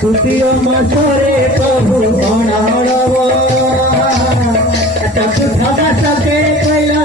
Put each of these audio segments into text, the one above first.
तृतीय मासरे प्रभु गणाड़व चतुर्थ मासके कैला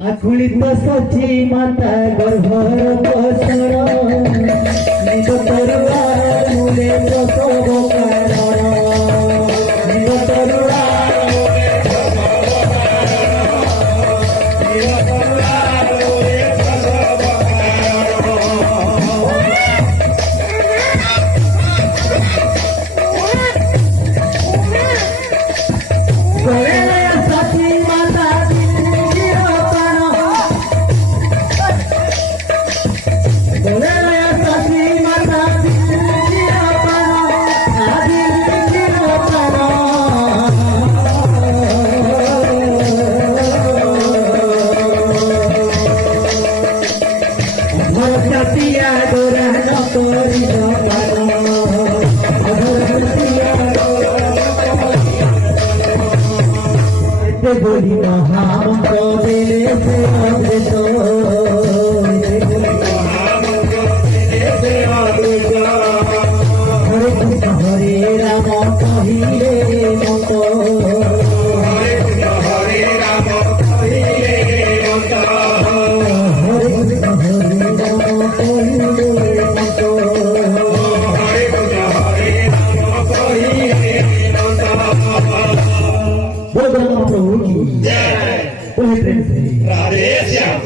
अखुलित सची माता गर्भर पसर निज तरुआर मूले प्रसव कारण निज तरुआर बोली हम कबेले से अमृत हरे कृष्ण हरे राम कहिले मत हरे कृष्ण हरे राम कहिले मत प्रभु की जय। राधे श्याम।